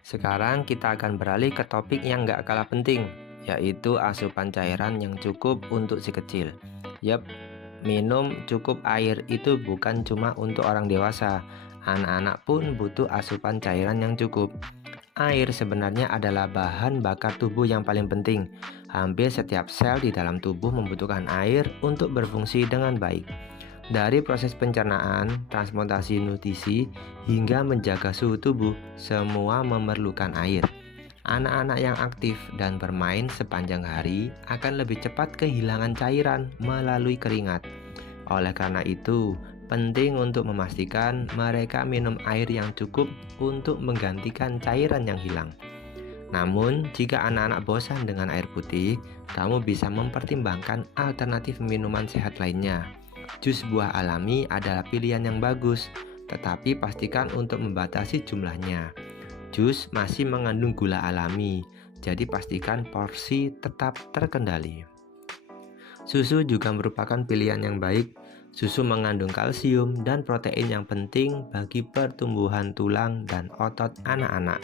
Sekarang kita akan beralih ke topik yang gak kalah penting, yaitu asupan cairan yang cukup untuk si kecil. Yap, minum cukup air itu bukan cuma untuk orang dewasa. Anak-anak pun butuh asupan cairan yang cukup. Air sebenarnya adalah bahan bakar tubuh yang paling penting. Hampir setiap sel di dalam tubuh membutuhkan air untuk berfungsi dengan baik. Dari proses pencernaan, transportasi nutrisi, hingga menjaga suhu tubuh, semua memerlukan air. Anak-anak yang aktif dan bermain sepanjang hari akan lebih cepat kehilangan cairan melalui keringat. Oleh karena itu, penting untuk memastikan mereka minum air yang cukup untuk menggantikan cairan yang hilang. Namun, jika anak-anak bosan dengan air putih, kamu bisa mempertimbangkan alternatif minuman sehat lainnya. Jus buah alami adalah pilihan yang bagus, tetapi pastikan untuk membatasi jumlahnya. Jus masih mengandung gula alami, jadi pastikan porsi tetap terkendali. Susu juga merupakan pilihan yang baik. Susu mengandung kalsium dan protein yang penting bagi pertumbuhan tulang dan otot anak-anak.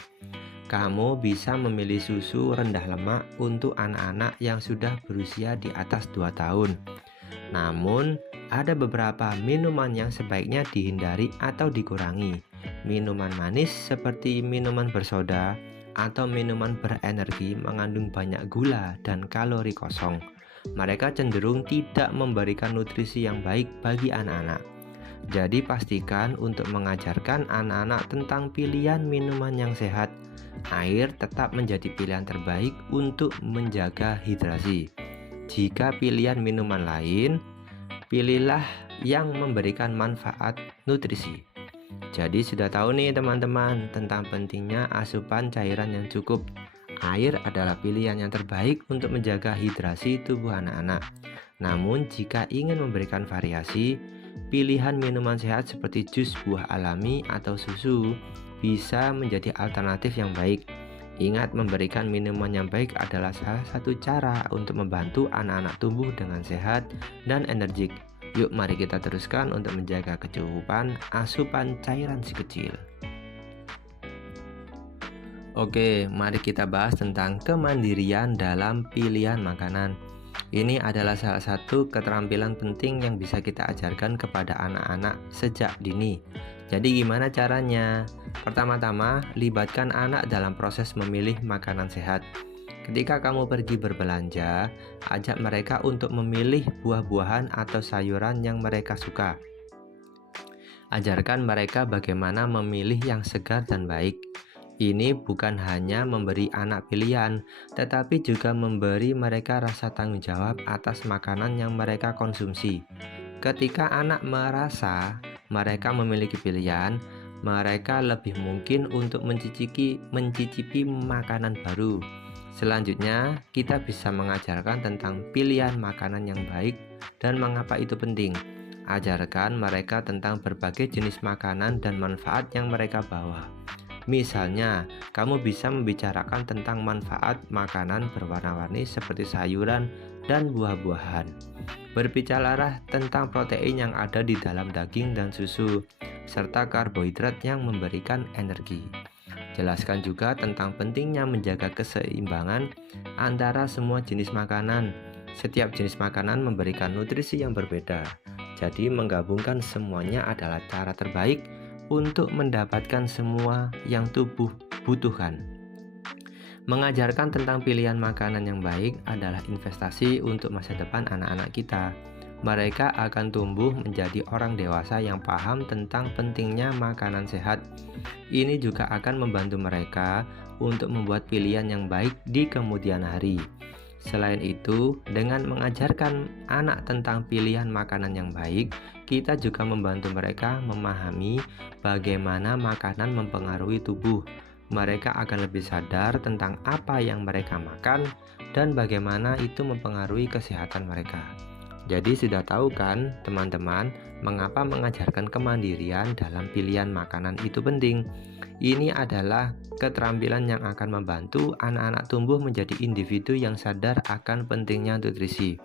Kamu bisa memilih susu rendah lemak untuk anak-anak yang sudah berusia di atas 2 tahun. Namun, ada beberapa minuman yang sebaiknya dihindari atau dikurangi. Minuman manis seperti minuman bersoda atau minuman berenergi mengandung banyak gula dan kalori kosong. Mereka cenderung tidak memberikan nutrisi yang baik bagi anak-anak. Jadi pastikan untuk mengajarkan anak-anak tentang pilihan minuman yang sehat. Air tetap menjadi pilihan terbaik untuk menjaga hidrasi. Jika pilihan minuman lain, pilihlah yang memberikan manfaat nutrisi. Jadi sudah tahu nih teman-teman tentang pentingnya asupan cairan yang cukup. Air adalah pilihan yang terbaik untuk menjaga hidrasi tubuh anak-anak. Namun jika ingin memberikan variasi, pilihan minuman sehat seperti jus buah alami atau susu bisa menjadi alternatif yang baik. Ingat, memberikan minuman yang baik adalah salah satu cara untuk membantu anak-anak tumbuh dengan sehat dan energik. Yuk mari kita teruskan untuk menjaga kecukupan asupan cairan si kecil. Oke, mari kita bahas tentang kemandirian dalam pilihan makanan. Ini adalah salah satu keterampilan penting yang bisa kita ajarkan kepada anak-anak sejak dini. Jadi gimana caranya? Pertama-tama, libatkan anak dalam proses memilih makanan sehat. Ketika kamu pergi berbelanja, ajak mereka untuk memilih buah-buahan atau sayuran yang mereka suka. Ajarkan mereka bagaimana memilih yang segar dan baik. Ini bukan hanya memberi anak pilihan, tetapi juga memberi mereka rasa tanggung jawab atas makanan yang mereka konsumsi. Ketika anak merasa mereka memiliki pilihan, mereka lebih mungkin untuk mencicipi makanan baru. Selanjutnya, kita bisa mengajarkan tentang pilihan makanan yang baik dan mengapa itu penting. Ajarkan mereka tentang berbagai jenis makanan dan manfaat yang mereka bawa. Misalnya, kamu bisa membicarakan tentang manfaat makanan berwarna-warni seperti sayuran dan buah-buahan. Berbicaralah tentang protein yang ada di dalam daging dan susu, serta karbohidrat yang memberikan energi. Jelaskan juga tentang pentingnya menjaga keseimbangan antara semua jenis makanan. Setiap jenis makanan memberikan nutrisi yang berbeda. Jadi menggabungkan semuanya adalah cara terbaik untuk mendapatkan semua yang tubuh butuhkan. Mengajarkan tentang pilihan makanan yang baik adalah investasi untuk masa depan anak-anak kita. Mereka akan tumbuh menjadi orang dewasa yang paham tentang pentingnya makanan sehat. Ini juga akan membantu mereka untuk membuat pilihan yang baik di kemudian hari. Selain itu, dengan mengajarkan anak tentang pilihan makanan yang baik, kita juga membantu mereka memahami bagaimana makanan mempengaruhi tubuh. Mereka akan lebih sadar tentang apa yang mereka makan dan bagaimana itu mempengaruhi kesehatan mereka. Jadi sudah tahu kan teman-teman mengapa mengajarkan kemandirian dalam pilihan makanan itu penting? Ini adalah keterampilan yang akan membantu anak-anak tumbuh menjadi individu yang sadar akan pentingnya nutrisi.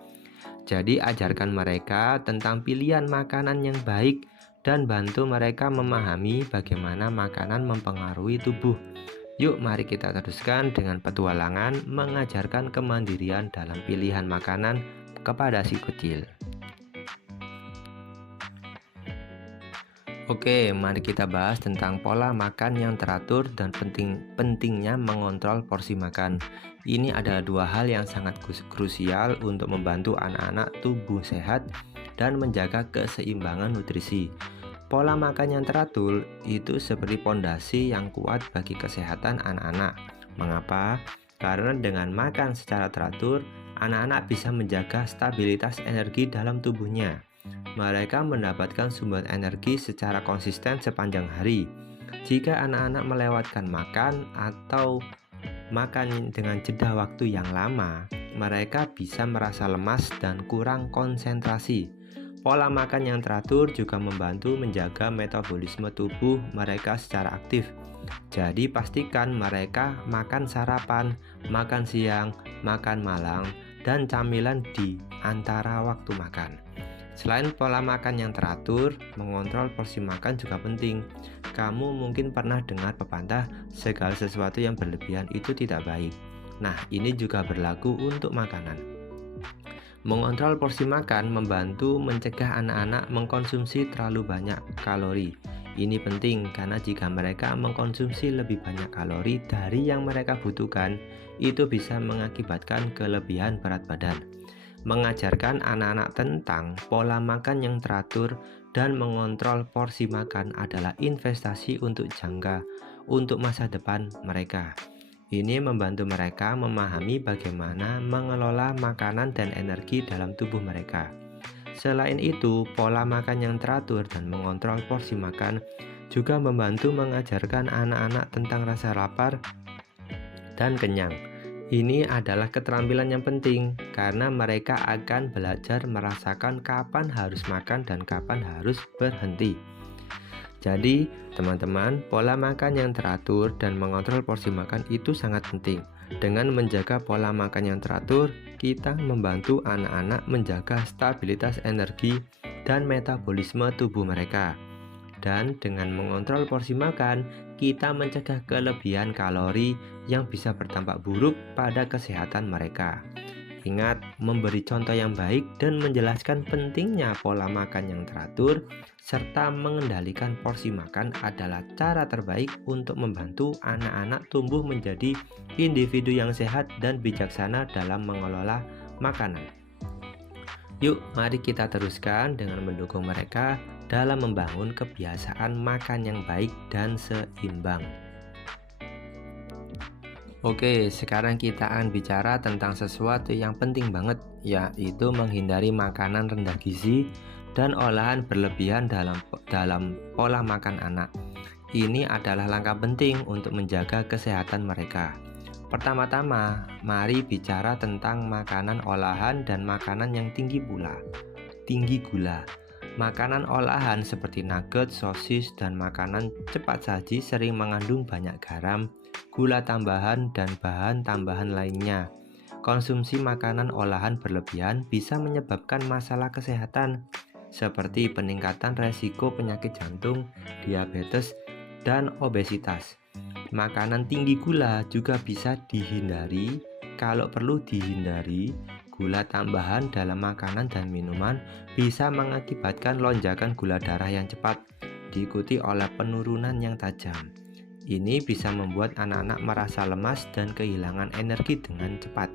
Jadi ajarkan mereka tentang pilihan makanan yang baik dan bantu mereka memahami bagaimana makanan mempengaruhi tubuh. Yuk mari kita teruskan dengan petualangan mengajarkan kemandirian dalam pilihan makanan kepada si kecil. Oke, mari kita bahas tentang pola makan yang teratur dan pentingnya mengontrol porsi makan. Ini adalah dua hal yang sangat krusial untuk membantu anak-anak tumbuh sehat dan menjaga keseimbangan nutrisi. Pola makan yang teratur itu seperti pondasi yang kuat bagi kesehatan anak-anak. Mengapa? Karena dengan makan secara teratur, anak-anak bisa menjaga stabilitas energi dalam tubuhnya. Mereka mendapatkan sumber energi secara konsisten sepanjang hari. Jika anak-anak melewatkan makan atau makan dengan jeda waktu yang lama, mereka bisa merasa lemas dan kurang konsentrasi. Pola makan yang teratur juga membantu menjaga metabolisme tubuh mereka secara aktif. Jadi pastikan mereka makan sarapan, makan siang, makan malam, dan camilan di antara waktu makan. Selain pola makan yang teratur, mengontrol porsi makan juga penting. Kamu mungkin pernah dengar pepatah, segala sesuatu yang berlebihan itu tidak baik. Nah, ini juga berlaku untuk makanan. Mengontrol porsi makan membantu mencegah anak-anak mengkonsumsi terlalu banyak kalori. Ini penting karena jika mereka mengkonsumsi lebih banyak kalori dari yang mereka butuhkan, itu bisa mengakibatkan kelebihan berat badan. Mengajarkan anak-anak tentang pola makan yang teratur dan mengontrol porsi makan adalah investasi untuk masa depan mereka. Ini membantu mereka memahami bagaimana mengelola makanan dan energi dalam tubuh mereka. Selain itu, pola makan yang teratur dan mengontrol porsi makan juga membantu mengajarkan anak-anak tentang rasa lapar dan kenyang. Ini adalah keterampilan yang penting karena mereka akan belajar merasakan kapan harus makan dan kapan harus berhenti. Jadi, teman-teman, pola makan yang teratur dan mengontrol porsi makan itu sangat penting. Dengan menjaga pola makan yang teratur, kita membantu anak-anak menjaga stabilitas energi dan metabolisme tubuh mereka. Dan dengan mengontrol porsi makan, kita mencegah kelebihan kalori yang bisa berdampak buruk pada kesehatan mereka. Ingat, memberi contoh yang baik dan menjelaskan pentingnya pola makan yang teratur serta mengendalikan porsi makan adalah cara terbaik untuk membantu anak-anak tumbuh menjadi individu yang sehat dan bijaksana dalam mengelola makanan. Yuk, mari kita teruskan dengan mendukung mereka dalam membangun kebiasaan makan yang baik dan seimbang. Oke, sekarang kita akan bicara tentang sesuatu yang penting banget, yaitu menghindari makanan rendah gizi dan olahan berlebihan dalam pola makan anak. Ini adalah langkah penting untuk menjaga kesehatan mereka. Pertama-tama, mari bicara tentang makanan olahan dan makanan yang tinggi gula. Makanan olahan seperti nugget, sosis, dan makanan cepat saji sering mengandung banyak garam, gula tambahan, dan bahan tambahan lainnya. Konsumsi makanan olahan berlebihan bisa menyebabkan masalah kesehatan seperti peningkatan resiko penyakit jantung, diabetes, dan obesitas. Makanan tinggi gula juga bisa dihindari. Kalau perlu dihindari, gula tambahan dalam makanan dan minuman bisa mengakibatkan lonjakan gula darah yang cepat, diikuti oleh penurunan yang tajam. Ini bisa membuat anak-anak merasa lemas dan kehilangan energi dengan cepat.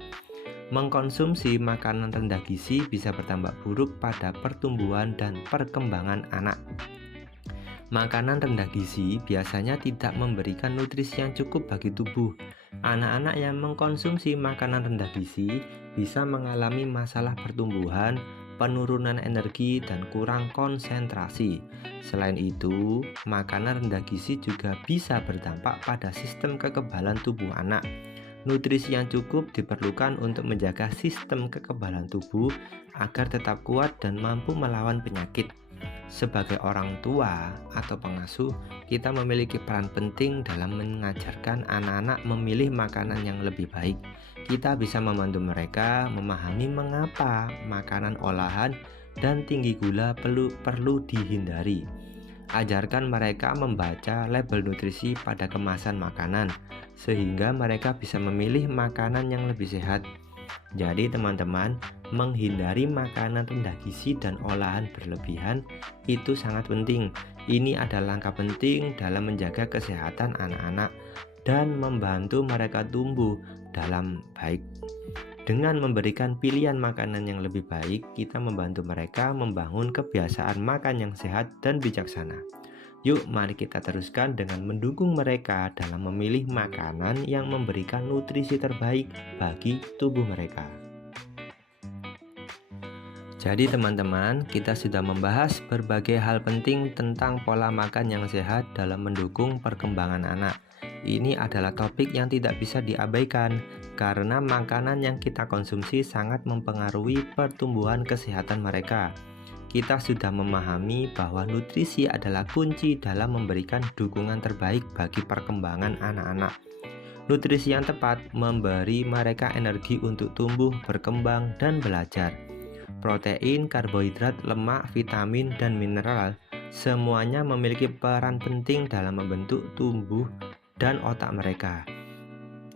Mengkonsumsi makanan rendah gizi bisa berdampak buruk pada pertumbuhan dan perkembangan anak. Makanan rendah gizi biasanya tidak memberikan nutrisi yang cukup bagi tubuh. Anak-anak yang mengkonsumsi makanan rendah gizi bisa mengalami masalah pertumbuhan, penurunan energi, dan kurang konsentrasi. Selain itu, makanan rendah gizi juga bisa berdampak pada sistem kekebalan tubuh anak. Nutrisi yang cukup diperlukan untuk menjaga sistem kekebalan tubuh agar tetap kuat dan mampu melawan penyakit. Sebagai orang tua atau pengasuh, kita memiliki peran penting dalam mengajarkan anak-anak memilih makanan yang lebih baik. Kita bisa membantu mereka memahami mengapa makanan olahan dan tinggi gula perlu dihindari. Ajarkan mereka membaca label nutrisi pada kemasan makanan, sehingga mereka bisa memilih makanan yang lebih sehat. Jadi teman-teman, menghindari makanan rendah gizi dan olahan berlebihan itu sangat penting. Ini adalah langkah penting dalam menjaga kesehatan anak-anak dan membantu mereka tumbuh dalam baik. Dengan memberikan pilihan makanan yang lebih baik, kita membantu mereka membangun kebiasaan makan yang sehat dan bijaksana. Yuk, mari kita teruskan dengan mendukung mereka dalam memilih makanan yang memberikan nutrisi terbaik bagi tubuh mereka. Jadi teman-teman, kita sudah membahas berbagai hal penting tentang pola makan yang sehat dalam mendukung perkembangan anak. Ini adalah topik yang tidak bisa diabaikan karena makanan yang kita konsumsi sangat mempengaruhi pertumbuhan kesehatan mereka. Kita sudah memahami bahwa nutrisi adalah kunci dalam memberikan dukungan terbaik bagi perkembangan anak-anak. Nutrisi yang tepat memberi mereka energi untuk tumbuh, berkembang, dan belajar. Protein, karbohidrat, lemak, vitamin, dan mineral semuanya memiliki peran penting dalam membentuk tubuh dan otak mereka.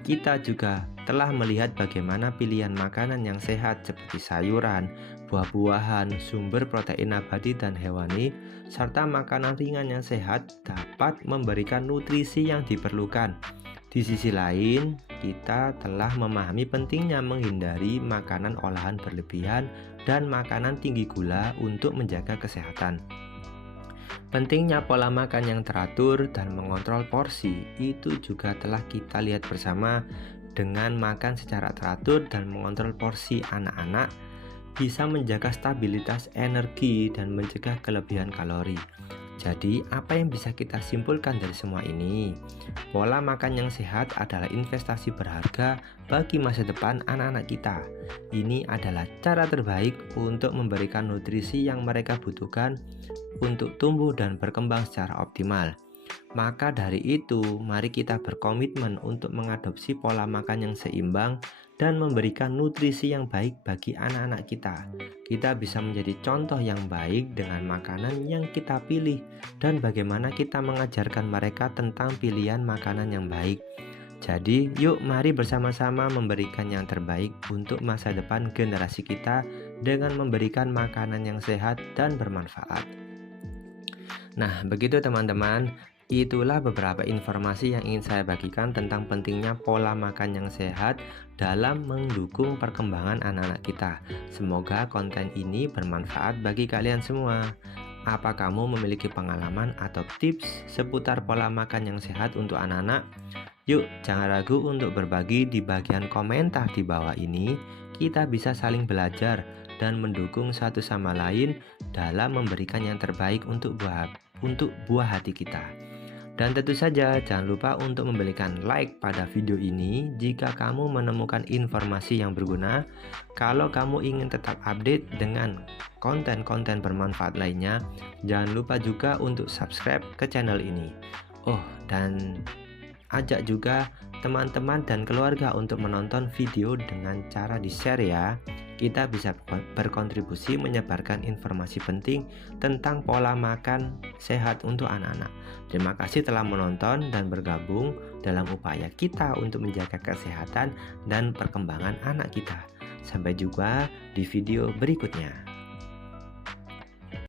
Kita juga telah melihat bagaimana pilihan makanan yang sehat seperti sayuran, buah-buahan, sumber protein nabati dan hewani, serta makanan ringan yang sehat dapat memberikan nutrisi yang diperlukan. Di sisi lain, kita telah memahami pentingnya menghindari makanan olahan berlebihan dan makanan tinggi gula untuk menjaga kesehatan. Pentingnya pola makan yang teratur dan mengontrol porsi itu juga telah kita lihat bersama. Dengan makan secara teratur dan mengontrol porsi anak-anak bisa menjaga stabilitas energi dan mencegah kelebihan kalori. Jadi, apa yang bisa kita simpulkan dari semua ini? Pola makan yang sehat adalah investasi berharga bagi masa depan anak-anak kita. Ini adalah cara terbaik untuk memberikan nutrisi yang mereka butuhkan untuk tumbuh dan berkembang secara optimal. Maka dari itu, mari kita berkomitmen untuk mengadopsi pola makan yang seimbang dan memberikan nutrisi yang baik bagi anak-anak kita. Kita bisa menjadi contoh yang baik dengan makanan yang kita pilih dan bagaimana kita mengajarkan mereka tentang pilihan makanan yang baik. Jadi, yuk mari bersama-sama memberikan yang terbaik untuk masa depan generasi kita dengan memberikan makanan yang sehat dan bermanfaat. Nah, begitu teman-teman. Itulah beberapa informasi yang ingin saya bagikan tentang pentingnya pola makan yang sehat dalam mendukung perkembangan anak-anak kita. Semoga konten ini bermanfaat bagi kalian semua. Apa kamu memiliki pengalaman atau tips seputar pola makan yang sehat untuk anak-anak? Yuk, jangan ragu untuk berbagi di bagian komentar di bawah ini. Kita bisa saling belajar dan mendukung satu sama lain dalam memberikan yang terbaik untuk buah hati kita. Dan tentu saja jangan lupa untuk memberikan like pada video ini jika kamu menemukan informasi yang berguna. Kalau kamu ingin tetap update dengan konten-konten bermanfaat lainnya, jangan lupa juga untuk subscribe ke channel ini. Oh, dan ajak juga teman-teman dan keluarga untuk menonton video dengan cara di-share ya. Kita bisa berkontribusi menyebarkan informasi penting tentang pola makan sehat untuk anak-anak. Terima kasih telah menonton dan bergabung dalam upaya kita untuk menjaga kesehatan dan perkembangan anak kita. Sampai jumpa di video berikutnya.